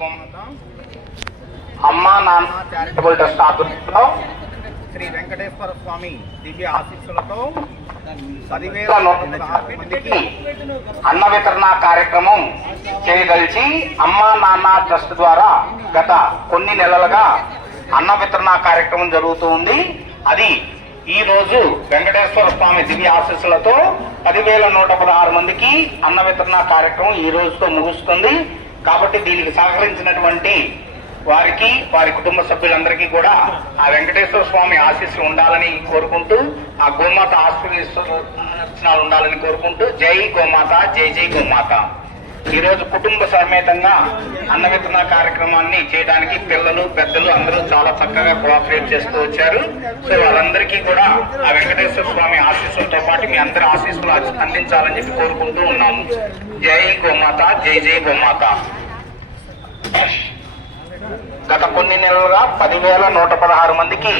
గోమాత అమ్మా నాన్న చారిటబుల్ ట్రస్ట్ ఆధ్వర్యంలో శ్రీ వెంకటేశ్వర స్వామి దివ్య ఆశీస్సులతో 10,116 మందికి అన్న వితరణ కార్యక్రమం చేయదలిచి అమ్మా నాన్న ట్రస్ట్ ద్వారా గత కొన్ని నెలలుగా అన్న వితరణ కార్యక్రమం జరుగుతూ ఉంది. అది ఈ రోజు వెంకటేశ్వర స్వామి దివ్య ఆశీస్సులతో 10,116 మందికి అన్న వితరణ కార్యక్రమం ఈ రోజుతో ముగుస్తుంది. కాబట్టి దీనికి సహకరించినటువంటి వారికి వారి కుటుంబ సభ్యులందరికీ కూడా ఆ వెంకటేశ్వర స్వామి ఆశీస్సులు ఉండాలని కోరుకుంటూ, ఆ గోమాత ఆశీర్వచనాలు ఉండాలని కోరుకుంటూ జై గోమాత, జై జై గోమాత. ఈ రోజు కుటుంబ సమేతంగా అన్న వితరణ కార్యక్రమాన్ని చేయడానికి పిల్లలు పెద్దలు అందరూ చాలా చక్కగా కోఆపరేట్ చేస్తూ వచ్చారు. సో వాళ్ళందరికీ కూడా ఆ వెంకటేశ్వర స్వామి ఆశీస్సులతో పాటు మీ అందరి ఆశీస్సులు అందించాలని చెప్పి కోరుకుంటూ ఉన్నాము. జై గోమాత, జై జై గోమాత. గత కొన్ని నెలలుగా 10,116 మందికి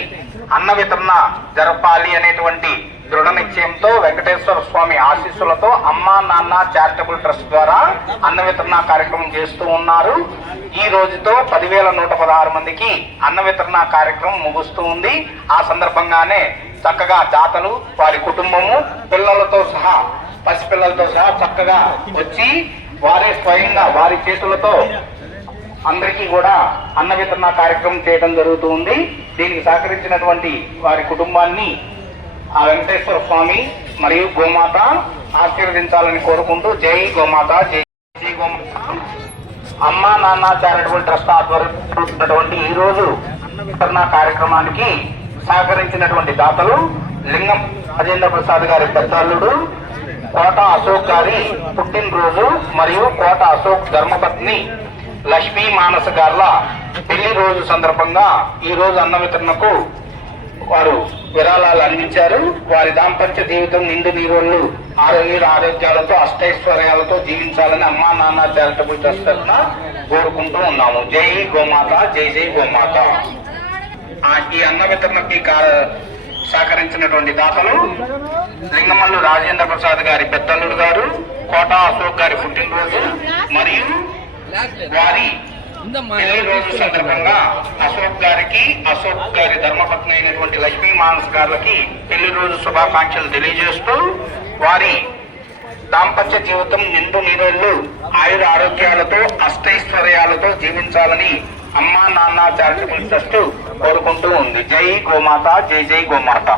అన్న వితరణ జరపాలి అనేటువంటి దృఢ నిశ్చయంతో వెంకటేశ్వర స్వామి ఆశీస్సులతో అమ్మా నాన్న చారిటబుల్ ట్రస్ట్ ద్వారా అన్న వితరణ కార్యక్రమం చేస్తూ ఉన్నారు. ఈ రోజుతో 10,116 మందికి అన్న వితరణ కార్యక్రమం ముగుస్తూ ఉంది. ఆ సందర్భంగానే చక్కగా దాతలు వారి కుటుంబము పిల్లలతో సహా పసిపిల్లలతో సహా చక్కగా వచ్చి వారే స్వయంగా వారి చేతులతో అందరికీ కూడా అన్న వితరణ కార్యక్రమం చేయడం జరుగుతూ ఉంది. దీనికి సహకరించినటువంటి వారి కుటుంబాన్ని ఆ వెంకటేశ్వర స్వామి మరియు గోమాత ఆశీర్వదించాలని కోరుకుంటూ జై గోమాత, జై జై గోమాత. అమ్మా నాన్న చారిటబుల్ ట్రస్ట్ ఆధ్వర్యంలో ఈ రోజు అన్న వితరణ కార్యక్రమానికి సహకరించినటువంటి దాతలు లింగం రాజేంద్ర ప్రసాద్ గారి పెద్దల్లుడు, కోట అశోక్ గారి పుట్టినరోజు మరియు కోట అశోక్ ధర్మపత్ని లక్ష్మీ మానస గార్ల పెళ్లి రోజు సందర్భంగా ఈ రోజు అన్న వితరణకు వారు విరాళాలు అందించారు. వారి దాంపత్య జీవితం నిండు నీరోళ్లు ఆరోగ్యాలతో అష్టైశ్వర్యాలతో జీవించాలని అమ్మా నాన్న చారిటబుల్ ట్రస్ట్ తరఫున కోరుకుంటూ ఉన్నాము. జై గోమాత, జై జై గోమాత. ఈ అన్న వితరణకి సహకరించినటువంటి దాతలు లింగమల్లు రాజేంద్ర ప్రసాద్ గారి పెద్దల్లుడు గారు, కోట అశోక్ గారి పుట్టినరోజు మరియు వారి పెళ్లి రోజు సందర్భంగా అశోక్ గారి ధర్మపత్ని అయినటువంటి లక్ష్మీ మానస్ గారికి పెళ్లి రోజు శుభాకాంక్షలు తెలియజేస్తూ వారి దాంపత్య జీవితం నిండు నీరోళ్లు ఆరోగ్యాలతో అష్టైశ్వర్యాలతో జీవించాలని అమ్మా నాన్న చారిటబుల్ ట్రస్ట్ కోరుకుంటూ ఉంది. జై గోమాత, జై జై గోమాత.